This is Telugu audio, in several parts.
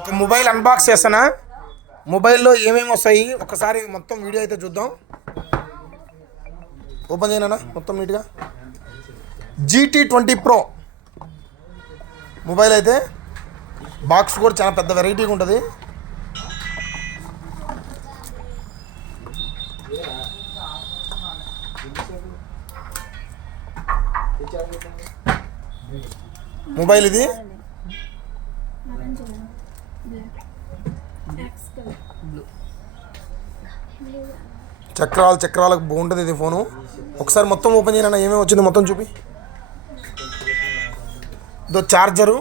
ఒక మొబైల్ అన్బాక్స్ చేస్తానా. మొబైల్లో ఏమేమి వస్తాయి ఒకసారి మొత్తం వీడియో అయితే చూద్దాం. ఓపెన్ చేయనా మొత్తం నీట్గా. GT20 Pro మొబైల్ అయితే బాక్స్ కూడా చాలా పెద్ద వెరైటీగా ఉంటుంది. మొబైల్ ఇది చక్రాలకు బాగుంటుంది ఇది ఫోను. ఒకసారి మొత్తం ఓపెన్ చేయనా ఏమేమి వచ్చింది మొత్తం చూపి. ఇదో చార్జరు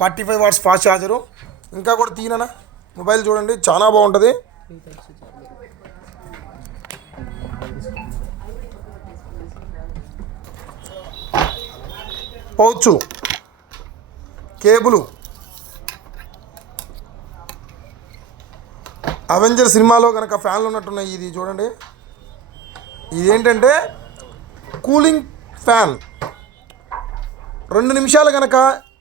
45 వాట్స్ ఫాస్ట్ చార్జరు. ఇంకా కూడా తీయనా మొబైల్ చూడండి చాలా బాగుంటుంది. పౌచ్, కేబుల్, అవెంజర్ సినిమాలో కనుక ఫ్యాన్లు ఉన్నట్టున్నాయి. ఇది చూడండి, ఇదేంటంటే కూలింగ్ ఫ్యాన్. 2 నిమిషాలు కనుక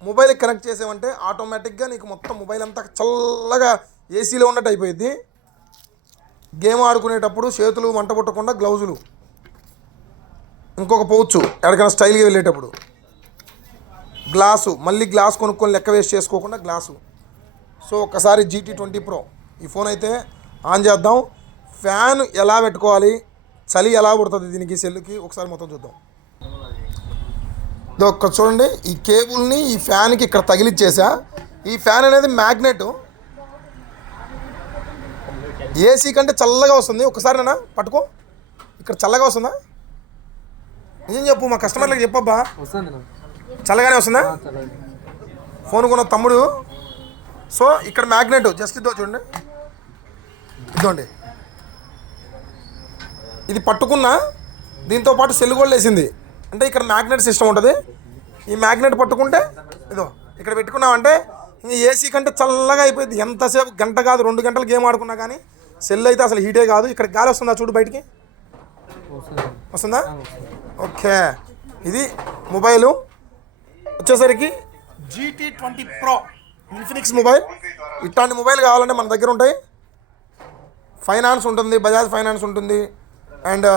మొబైల్ కనెక్ట్ చేసామంటే ఆటోమేటిక్గా నీకు మొత్తం మొబైల్ అంతా చల్లగా ఏసీలో ఉన్నట్టు అయిపోయింది. గేమ్ ఆడుకునేటప్పుడు చేతులు మంట పుట్టకుండా గ్లౌజులు. ఇంకొక పౌచ్ ఎక్కడికైనా స్టైల్గా వెళ్ళేటప్పుడు. గ్లాసు, మళ్ళీ గ్లాస్ కొనుక్కొని లెక్క వేస్ట్ చేసుకోకుండా గ్లాసు. సో ఒక్కసారి GT20 Pro ఈ ఫోన్ అయితే ఆన్ చేద్దాం. ఫ్యాన్ ఎలా పెట్టుకోవాలి, చలి ఎలా పుడుతుంది దీనికి సెల్లుకి ఒకసారి మొత్తం చూద్దాం. ఒక్క చూడండి, ఈ కేబుల్ని ఈ ఫ్యాన్కి ఇక్కడ తగిలిచ్చేసా. ఈ ఫ్యాన్ అనేది మ్యాగ్నెట్, ఏసీ కంటే చల్లగా వస్తుంది. ఒకసారి నాన్న పట్టుకో, ఇక్కడ చల్లగా వస్తుందా? ఏం చెప్పు మా కస్టమర్లకు చెప్పబ్బా. చల్లగానే వస్తుందా? ఫోన్ కొన్న తమ్ముడు. సో ఇక్కడ మ్యాగ్నెట్ జస్ట్ ఇదో చూడండి, ఇదోండి. ఇది పట్టుకున్నా దీంతో పాటు సెల్ కూడా వేసింది. అంటే ఇక్కడ మ్యాగ్నెట్ సిస్టమ్ ఉంటుంది. ఈ మ్యాగ్నెట్ పట్టుకుంటే ఇదో ఇక్కడ పెట్టుకున్నామంటే ఏసీ కంటే చల్లగా అయిపోయింది. ఎంతసేపు గంట కాదు 2 గంటలు గేమ్ ఆడుకున్నా కానీ సెల్ అయితే అసలు హీటే కాదు. ఇక్కడ గాలి వస్తుందా చూడు, బయటికి వస్తుందా? ఓకే, ఇది మొబైలు వచ్చేసరికి GT20 Pro ఇన్ఫినిక్స్ మొబైల్. ఇట్లాంటి మొబైల్ కావాలంటే మన దగ్గర ఉంటాయి. ఫైనాన్స్ ఉంటుంది, బజాజ్ ఫైనాన్స్ ఉంటుంది. అండ్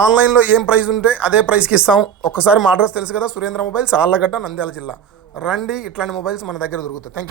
ఆన్లైన్లో ఏం ప్రైస్ ఉంటే అదే ప్రైస్కి ఇస్తాం. ఒక్కసారి మా అడ్రస్ తెలుసు కదా, సురేంద్ర మొబైల్స్, ఆళ్ళగడ్డ, నంద్యాల జిల్లా. రండి, ఇట్లాంటి మొబైల్స్ మన దగ్గర దొరుకుతాయి. Thank you.